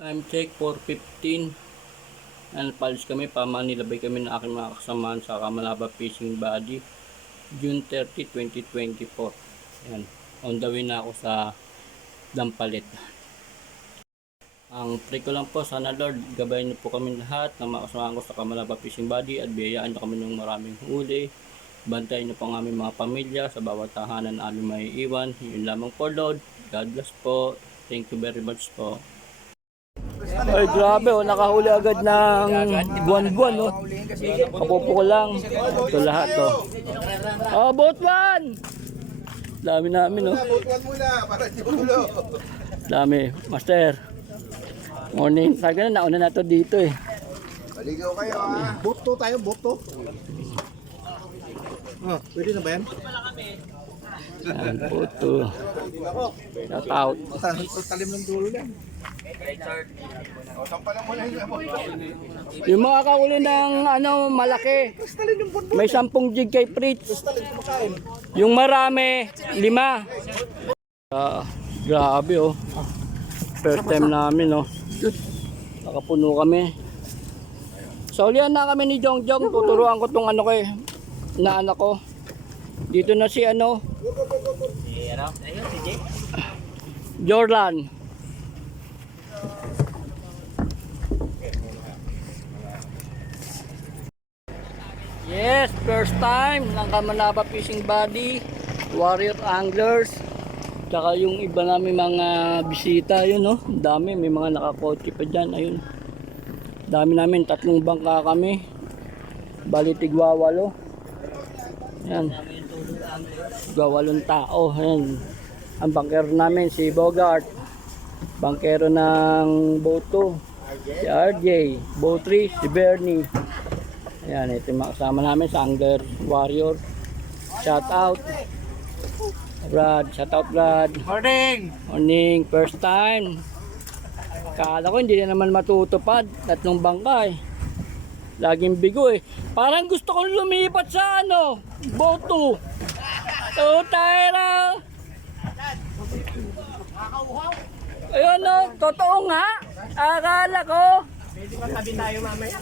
Time check 4:15. Palis kami pa Manilabay kami ng aking mga kasamaan sa Kamalaba Fishing Body June 30, 2024. Yan. On the way na ako sa Dampalit. Ang pray ko lang po, sana Lord, gabayan niyo po kami lahat na mga kasamahan ko sa Kamalaba Fishing Body at biyayaan niyo kami ng maraming huli. Bantayan niyo po ang aming mga pamilya sa bawat tahanan na aming may iwan. Yun lamang po, Lord. God bless po. Thank you very much po. Ay, grabe, oh, nakahuli agad ng buwan-buwan, oh. Kapupo ko lang. Ito lahat, oh. Oh, boat one! Dami namin, oh. Boat one muna, para di magulo. Dami, master. Morning. Sabi na, nauna na to dito, eh. Maligaw kayo, ha? Boat 2 tayo, boat 2. Oh, pwede na ba yan? Yan, puto. Shout out. Talim ng dulo lang. O, sampalan mo lang yun. Yung mga kauli ng malaki, may 10 jig kay Fritz. Yung marami, 5. Grabe, oh. First time namin, oh. Nakapuno kami. So, ulihan na kami ni Jongjong. Tuturuan ko tong na anak ko. Dito na si Jordan. Yes, first time ng Kamalaba Fishing Body, Warrior Anglers. Tsaka yung iba namin mga bisita, yun, no? Dami, may mga nakakotse pa dyan, ayun. Dami namin, 3 bangka kami. Bali tigwawalo. Yan. Tigwawalong tao, ayan. Ang bangkero namin si Bogart. Bangkero ng boat 2, si RJ, boat 3, si Bernie. Ayan, ito yung mga kasama namin sa Angler Warrior. Shout out Brad, shout out Brad. Morning! Morning, first time. Kala ko hindi na naman matutupad. 3 bangka, eh. Laging bigo, eh. Parang gusto kong lumipat sa boat 2. So, tayo na. Ayun, no, totoo nga. Akala ko. Pwede ba tabi tayo mamaya?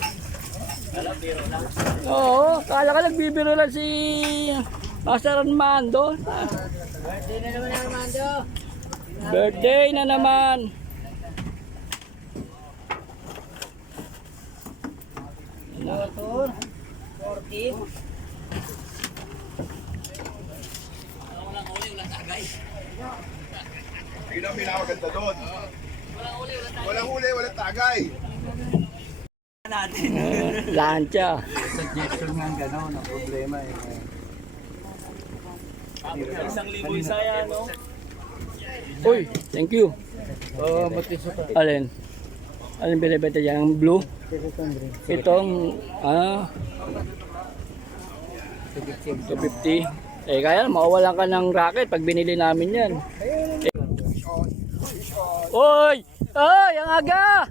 Oo, kala ka nagbibiro lang si Master Armando. Birthday na naman, Armando. Birthday na naman. Motor, 40. Yun ang pinakaganda doon. Walang huli, walang tagay. Lancha. Suggestion nga gano'n, ang problema eh. Uy, thank you. Alin? Alin binibenta dyan? Ang blue? Itong, 250. Eh, kaya mawawalan ka ng racket pag binili namin yan. Uy! Ay, ang aga!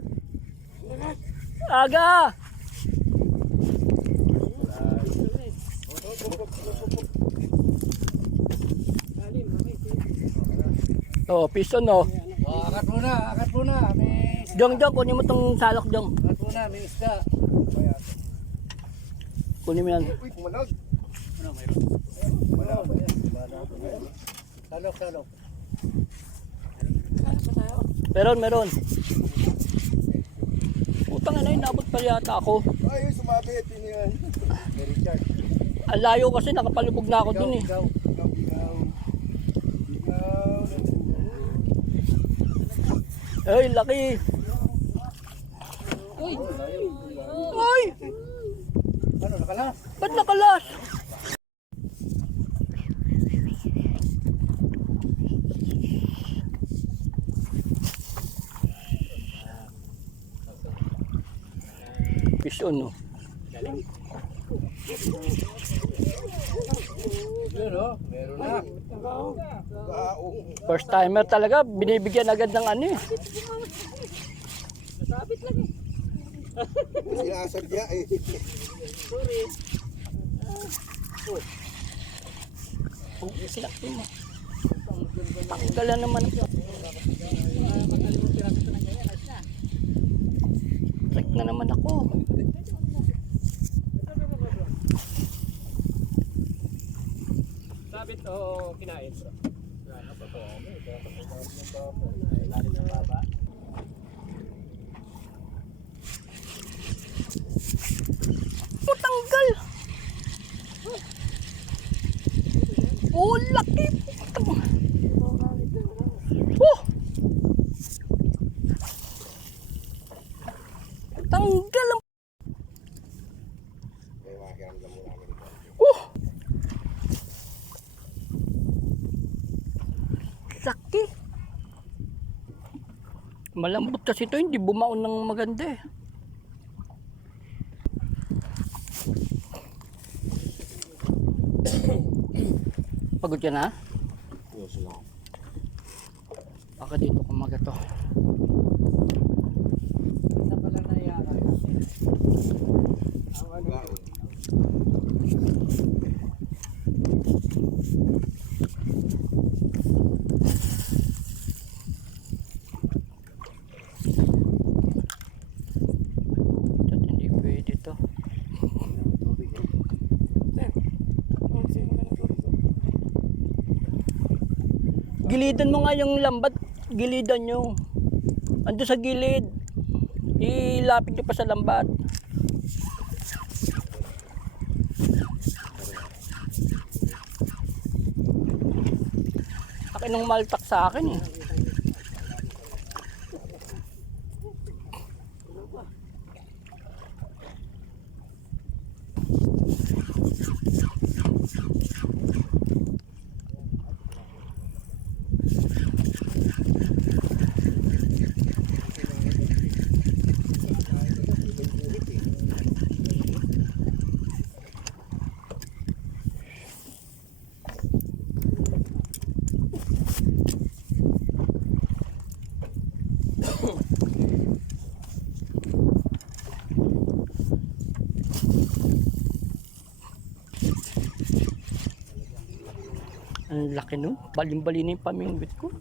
Aga! Oh, piston, oh. Akat muna. May Jong, kunin mo tong salok, Jong. akat muna, may isda. Kunin mo yan. Uy, kumalag. Salok. Meron. Utang na yun, nabot pa yata ako. Ay, sumabit yun yan. Richard. Ang layo kasi, nakapalubog na ako dun, eh. Ikaw. Ay, laki. Ay! Ano, nakalas? Ba't nakalas? Piston, no? Yun, oh. Meron na. First timer talaga, binibigyan agad ng eh. Sabit lang eh. Sinasadya eh. Sorry. Oh, silak mo. Tanggalan naman. na naman ako. Sabit o kinain, bro? Ano ba ito? Lalim ng baba. Tanggal. Oh, laki. Oh. Tanggal ang... Oh. Laki. Malambot kasi ito, hindi bumaon ng maganda eh. Pagod ka na? Yes, lang. Baka dito kumagat to. Isa pala nayara kasi. Ang ano? Hindi pwede to. Gilidan mo nga yung lambat. Gilidan nyo. Ando sa gilid. Ilapit nyo pa sa lambat. Akin nung maltak sa akin eh. Ang laki nun. Baling-bali na yung pamingwit ko.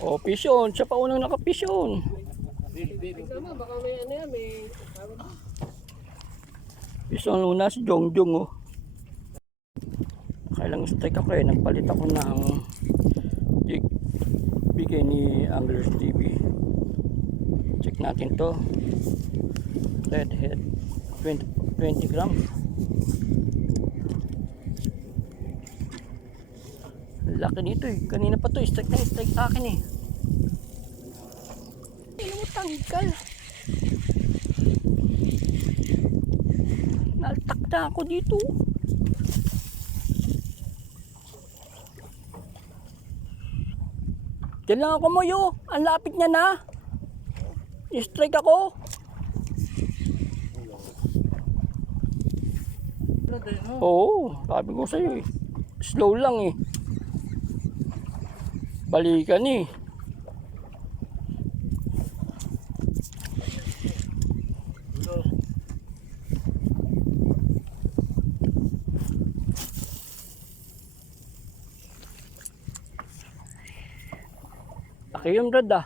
Oh, pisyon. Siya pa unang nakapisyon. Tignan mo, baka may ano yan, may... Pisyon luna si Jongjong oh. Kailang strike ako eh. Nagpalit ako ng bigay ni Anglers TV. Check natin to. Redhead 20 grams. Laki nito eh. Kanina pa to strike na strike sa akin eh. Hindi mo tanggal. Naltak na ako dito. Diyan lang ako Moyo. Ang lapit niya na. I-strike ako. Oo, sabi ko sa'yo eh. Slow lang eh. Balikan eh. Laki yung Brad ah.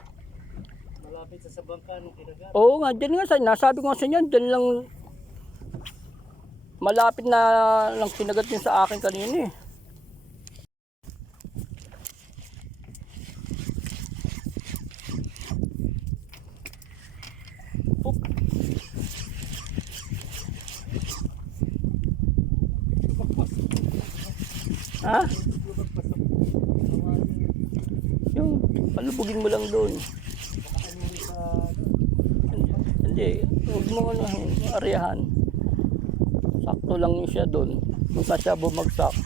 Malapit sa bangka nung kinagat. Oo nga, dyan nga nasabi ko nga sa inyo, dyan lang malapit na lang kinagat yun sa akin kanina eh. Oh. Ha? Yung palubugin mo lang doon. Hindi, huwag mo ano, ariyahan. Sakto lang siya doon. Kung saan siya bumagsak.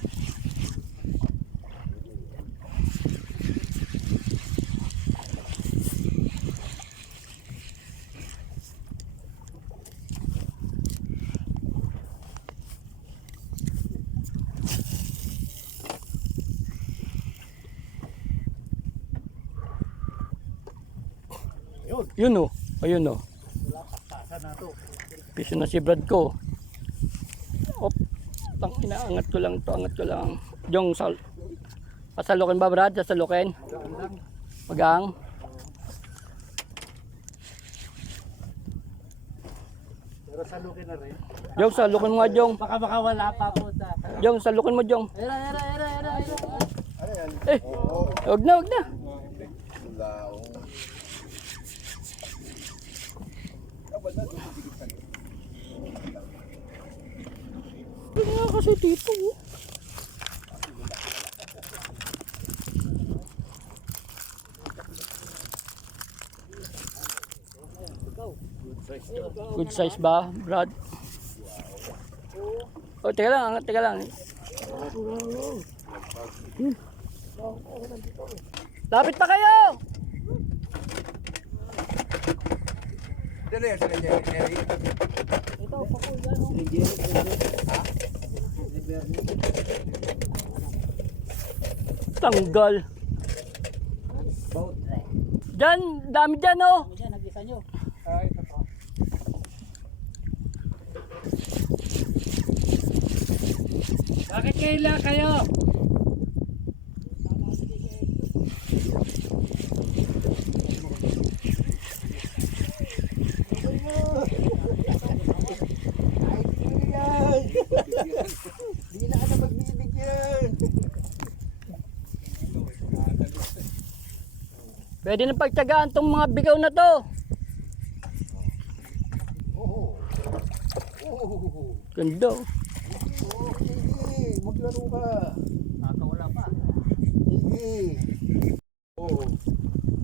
Yun o. Ayun o. Piso na si Brad ko. Op. Inaangat ko lang to. Angat ko lang. Jong sal. Pasalukin ba, Brad? Sasalukin? Magang? Pero salukin na rin. Jong, salukin mo nga, Jong. Baka wala pa po ta. Jong, salukin mo, Jong. Era. Ano yan? Eh, wag na, wag na. Lao. Ano nga kasi dito, oh. Good size ba, Brad? Oh, teka lang, teka lang. Lapit pa kayo! Dali yan sila Jerry. Tanggal. Diyan, dami dyan, oh. Ay, ito po. Bakit kaila kayo? Hindi na ka na magbibigyan. Pwede na pagtyagaan tong mga bigaw na to. Oo. Ganda, oh. Sige, maglaro ka. Nakakawala pa. Sige. Oo.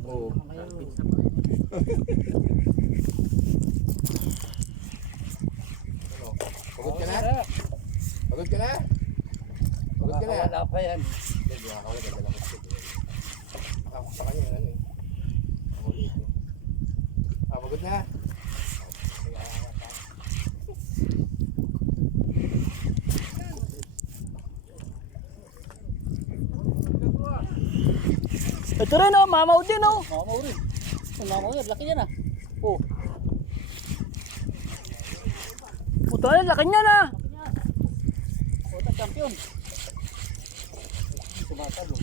Oo. Pagod ka na? Pagod ka na? Pagod ka na? Nakakawala pa yan. Hindi, nakakawala. Ganda lang ako. Ako sa kanya, ano eh. Ulit eh. Pagod na? Ito rin, oh. Mamaw din, oh. Mamaw rin. Mamaw yan. Laki yan ah. Oh. Puto na, laki niya na. Kota champion. Sumatalo.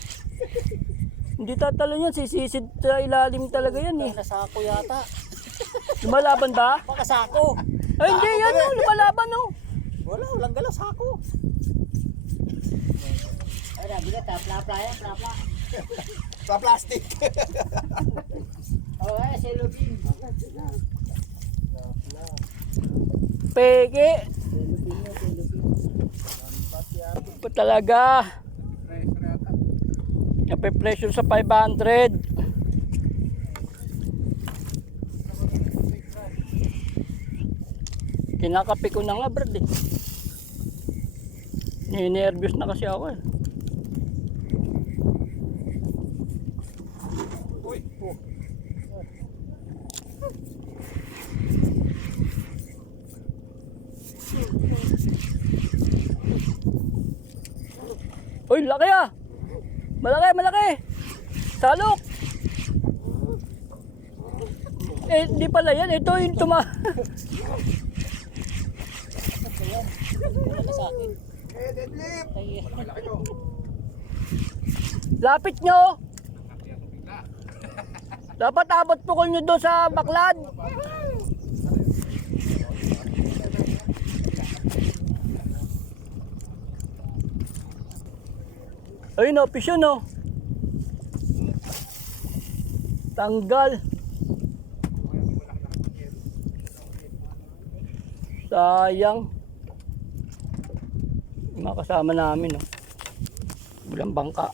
Hindi tatalon yan, sisisid sa ilalim talaga yan, eh. Nasa ako yata. Lumalaban ba? Baka sako. Ay, hindi yan, oh. Lumalaban, oh. Wala, walang galaw sako. Ay, nabi ka, tapla yan, tapla. Sa plastic. Oh, ay, cellophane. Peke. Pa talaga. Nape-pressure sa 500. Kinakape ko na nga, Brad, eh. Ninervyos na kasi ako, eh. Uy, laki ah! Malaki, malaki! Salok! Eh, di pala yan. Ito yung Wala sa akin. Eh, deadlift. Ay, Malaki to. Lapit nyo! Dapat abot pukol nyo doon sa baklad. Ayun o, fish yun o. Tanggal. Sayang. Yung mga kasama namin o. Walang bangka.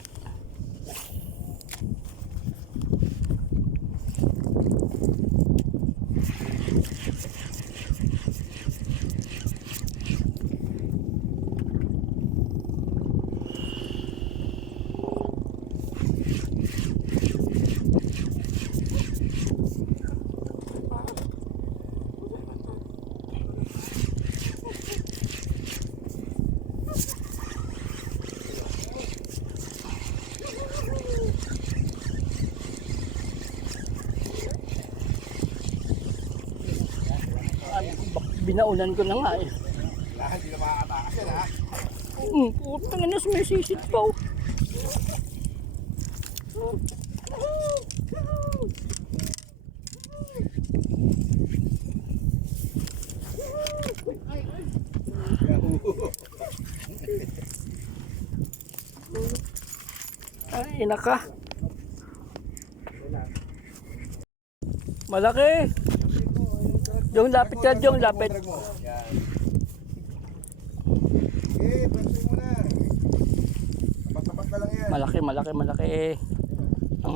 Binaunan ko na nga eh. Lahat hindi na makakatakas yan ha. Putang ina, sumisisid pa oh. Ay, naka. Malaki. Yung lapit ka, yung lapit. Yan. Okay, pwede mo na. Tapat-tapat na lang yan. Malaki, malaki, malaki. Ang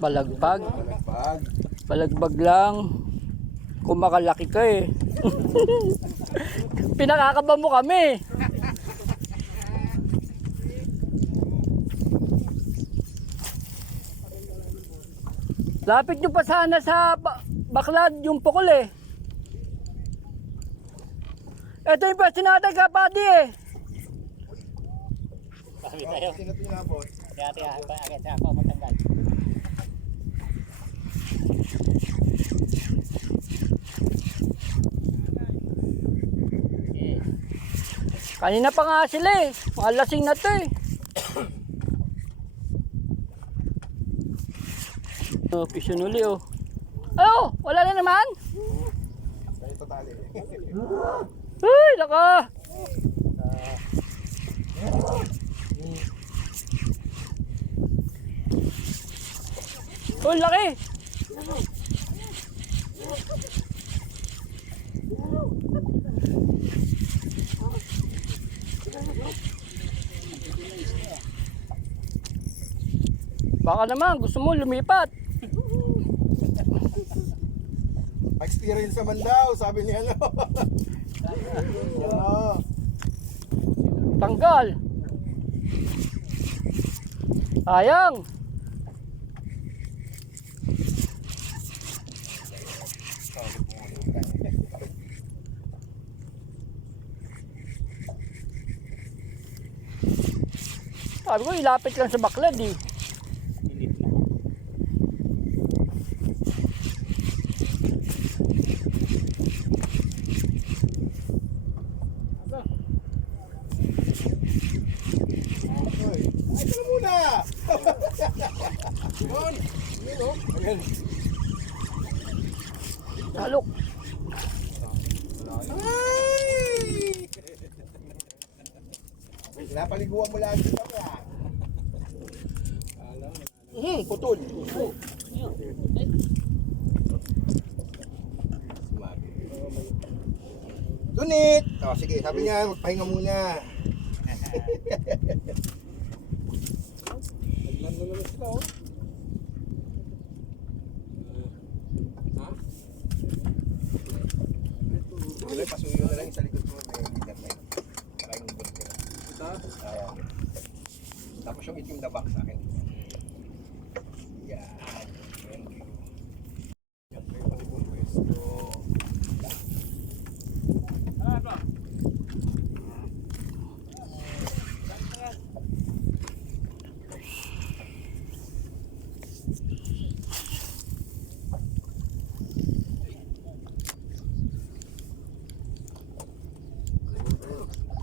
balagbag. Balagbag. Balagbag lang. Kung makalaki ka eh. Pinakakaba mo kami. Lapit nyo pa sana sa baklad yung pukol eh. Ito yung pwede natin kapadi eh. Sabi tayo. Sino ito yung abot? Hati-hati agad sa ako matanggal. Kanina pa nga sila eh. Mga lasing na to eh. Oh, pisyon uli oh. Oh, wala na naman. Ganito tali. Uy, naka. Oh, laki. Baka naman gusto mo lumipat. Experience naman daw, sabi ni ano. Oo. Tanggal. Sayang. Sabi ko ilapit lang sa baklad eh. Ay, ito na muna. Yun. Yun o. Ayan. Talok. Ay! Pinapaliguan mo lagi ka ba? Putol. Dunit! Oh, sige, sabi niya, magpahinga muna. Naglan na naman sila, oh. Ha? Sige lang, pasuyo na lang sa likod mo. May bigat na yun. Saka yung bus nila. Ayan. Tapos yung itim na box sa akin. Yan. Thank you. Yan po yung palibong pwesto.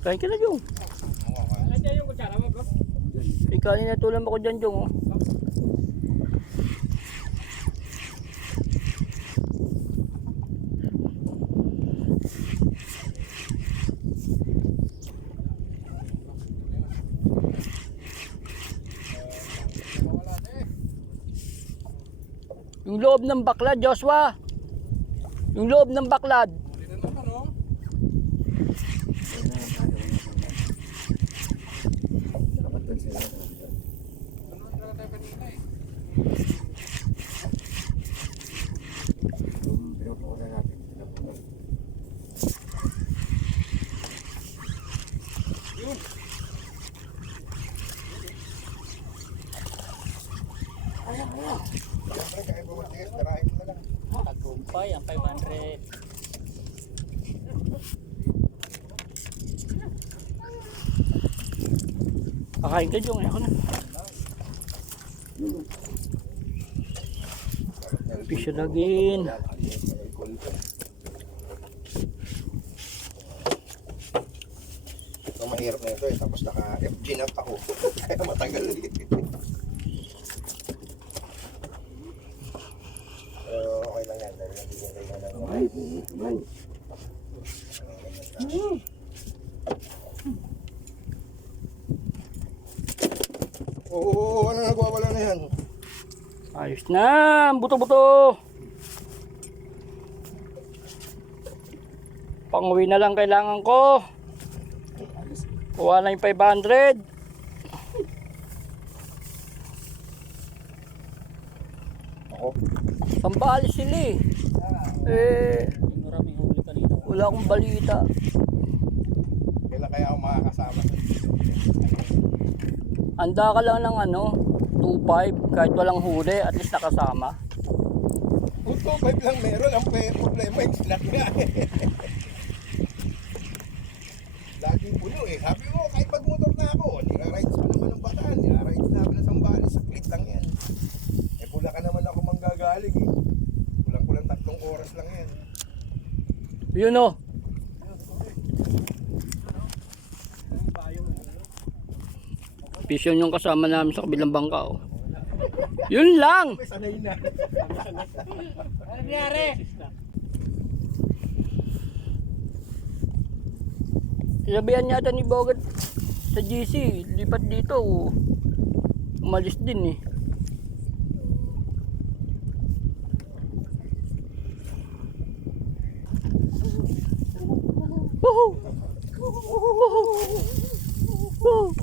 Kain ka na Jong. Ikain na tulang ako dyan Jong. Oh. Yung loob ng baklad, Joshua. Yung loob ng baklad. Siyempre, kaya bumatigas, tarahin mo na lang. Tagumpay ang 500. Kakain ka Jong, ako na. Pisyo lagin. Ito mahirap na ito eh, tapos naka FG na ako. Kaya matagal. Oo, ano nagwawala na yan? Ayos na, buto-buto. Pang-uwi na lang kailangan ko. Kuha na yung 500. Ako. Sambali sila eh. Eh, Maraming huli kanina. wala akong balita. Kailan kaya ako makakasama sa Anda ka lang ng ano, 2.5 kahit walang huli, at least nakasama. Kung 2.5 lang meron, ang problema yung slot nga eh. Laging puno eh. Sabi mo, kahit magmotor na ako, nira-rides pa naman ng Bataan, nira-rides namin ng Sambales, saglit lang yan. Eh pula ka naman ako manggagaling eh. Kulang-kulang 3 oras lang yan. Yun o. Pisyon yung kasama namin sa kabilang bangka oh. Yun lang. May sanay na. Ano nangyari? Sabihan yata ni Bogart sa GC, lipat dito. Umalis din eh. Woohoo! Woohoo! Woohoo! Woo!